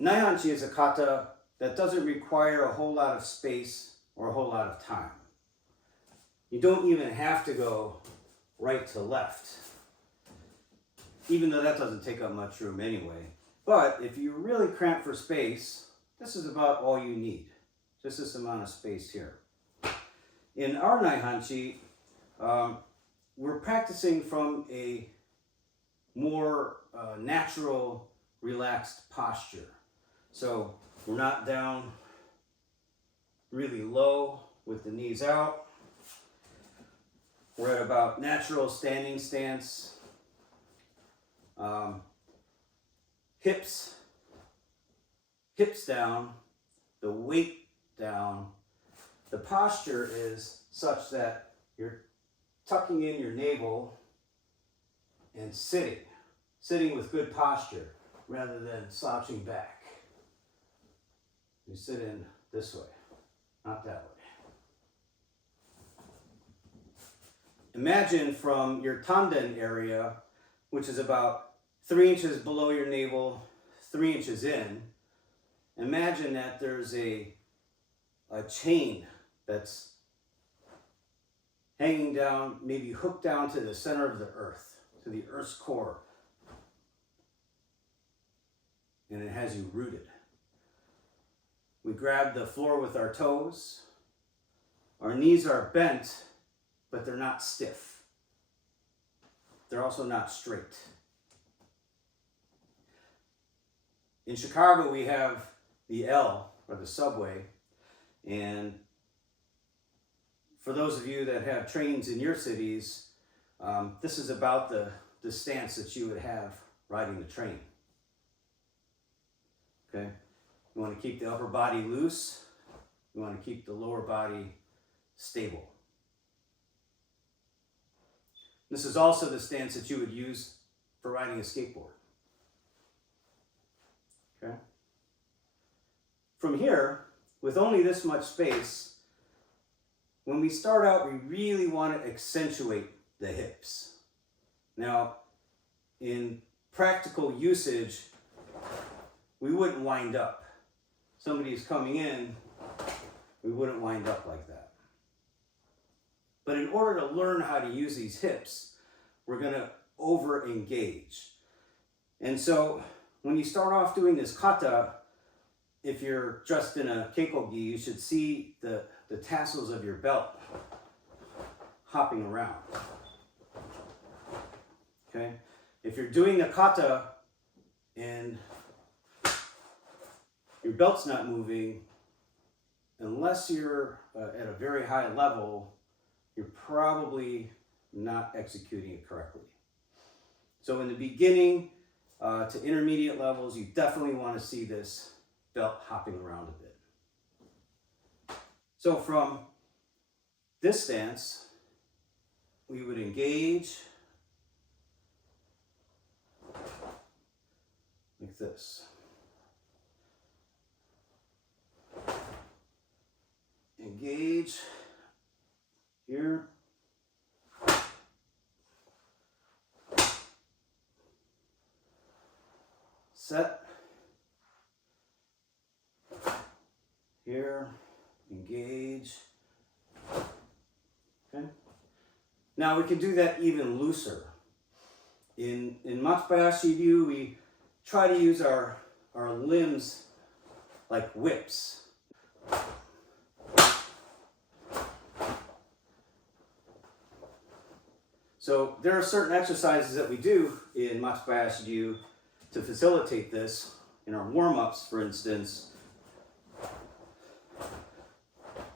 Naihanchi is a kata that doesn't require a whole lot of space or a whole lot of time. You don't even have to go right to left, even though that doesn't take up much room anyway. But if you're really cramped for space, this is about all you need. Just this amount of space here. In our Naihanchi, we're practicing from a more natural, relaxed posture. So we're not down really low with the knees out. We're at about natural standing stance. Hips down, the weight down. The posture is such that you're tucking in your navel and sitting with good posture rather than slouching back. You sit in this way, not that way. Imagine from your tanden area, which is about 3 inches below your navel, 3 inches in, imagine that there's a chain that's hanging down, maybe hooked down to the center of the earth, to the earth's core. And it has you rooted. We grab the floor with our toes. Our knees are bent, but they're not stiff. They're also not straight. In Chicago, we have the L, or the subway, and for those of you that have trains in your cities, this is about the stance that you would have riding the train. Okay? You want to keep the upper body loose. You want to keep the lower body stable. This is also the stance that you would use for riding a skateboard. Okay? From here, with only this much space, when we start out, we really want to accentuate the hips. Now, in practical usage, we wouldn't wind up. Somebody's coming in, we wouldn't wind up like that. But in order to learn how to use these hips, we're going to over-engage. And so when you start off doing this kata, if you're dressed in a keikogi, you should see the tassels of your belt hopping around. Okay? If you're doing the kata and your belt's not moving, unless you're at a very high level, you're probably not executing it correctly. So in the beginning to intermediate levels, you definitely want to see this belt hopping around a bit. So from this stance, we would engage like this. Engage here. Set. Here. Engage. Okay. Now we can do that even looser. In Matsubayashi Ryu, we try to use our limbs like whips. So there are certain exercises that we do in Matsubayashi Ryu to facilitate this. In our warm-ups, for instance,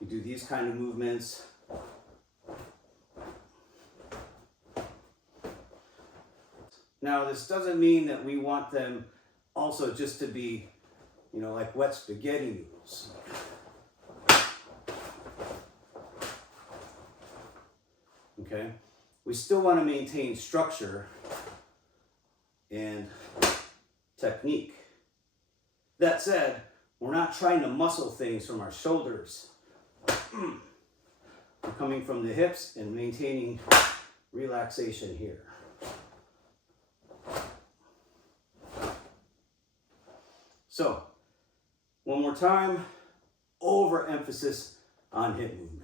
we do these kind of movements. Now, this doesn't mean that we want them also just to be, like wet spaghetti noodles. Okay? We still want to maintain structure and technique. That said, we're not trying to muscle things from our shoulders. We're coming from the hips and maintaining relaxation here. So, One more time, overemphasis on hip movement.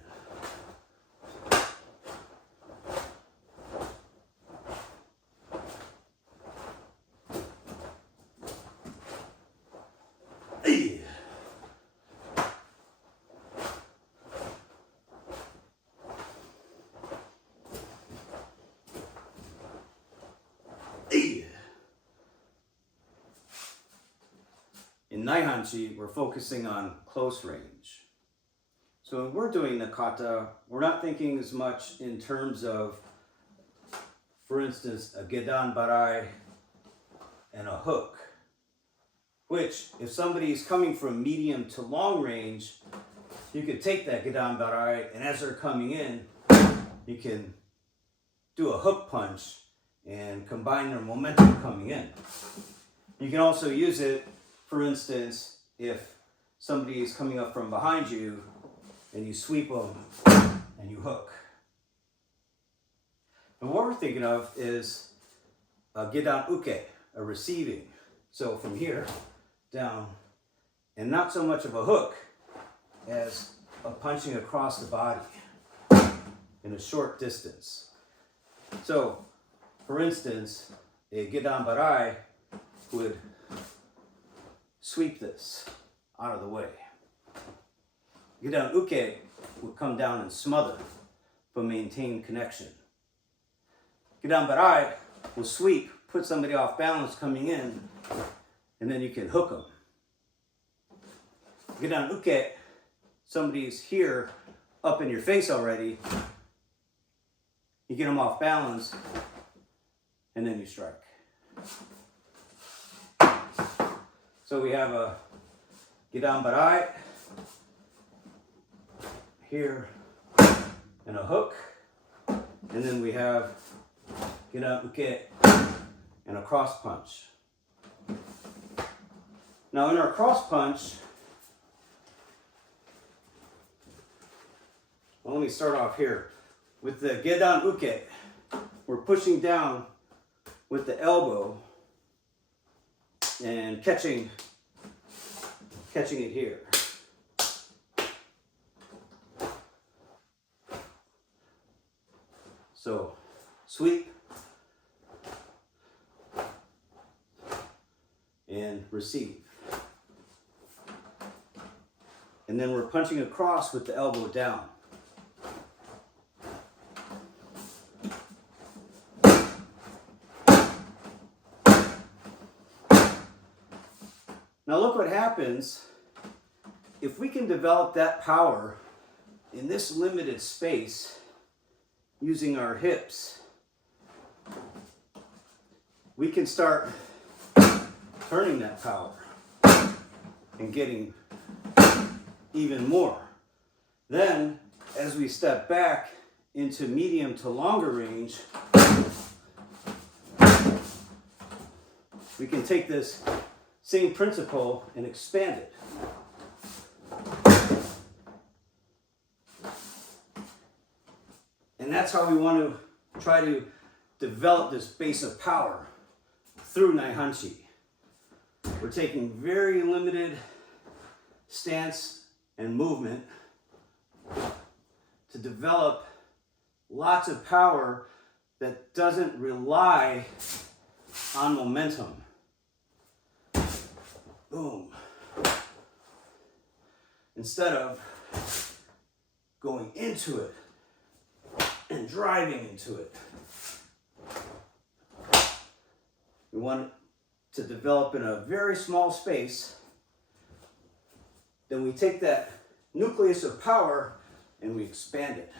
In Naihanchi, we're focusing on close range. So when we're doing the kata, we're not thinking as much in terms of, for instance, a gedan barai and a hook, which if somebody's coming from medium to long range, you could take that gedan barai, and as they're coming in, you can do a hook punch and combine their momentum coming in. You can also use it, for instance, if somebody is coming up from behind you and you sweep them and you hook. And what we're thinking of is a gedan uke, a receiving. So from here down, and not so much of a hook as a punching across the body in a short distance. So, for instance, a gedan barai would sweep this out of the way. Gedan uke would come down and smother, but maintain connection. Gedan barai will sweep, put somebody off balance coming in, and then you can hook them. Gedan uke, somebody's here, up in your face already, you get them off balance, and then you strike. So we have a gedan barai here and a hook, and then we have gedan uke and a cross punch. Now in our cross punch, well, let me start off here. With the gedan uke, we're pushing down with the elbow and catching it here. So sweep and receive. And then we're punching across with the elbow down. Now look what happens if we can develop that power in this limited space using our hips. We can start turning that power and getting even more. Then, as we step back into medium to longer range, we can take this same principle and expand it. And that's how we want to try to develop this base of power through Naihanchi. We're taking very limited stance and movement to develop lots of power that doesn't rely on momentum. Boom. Instead of going into it and driving into it. We want to develop in a very small space. Then we take that nucleus of power and we expand it.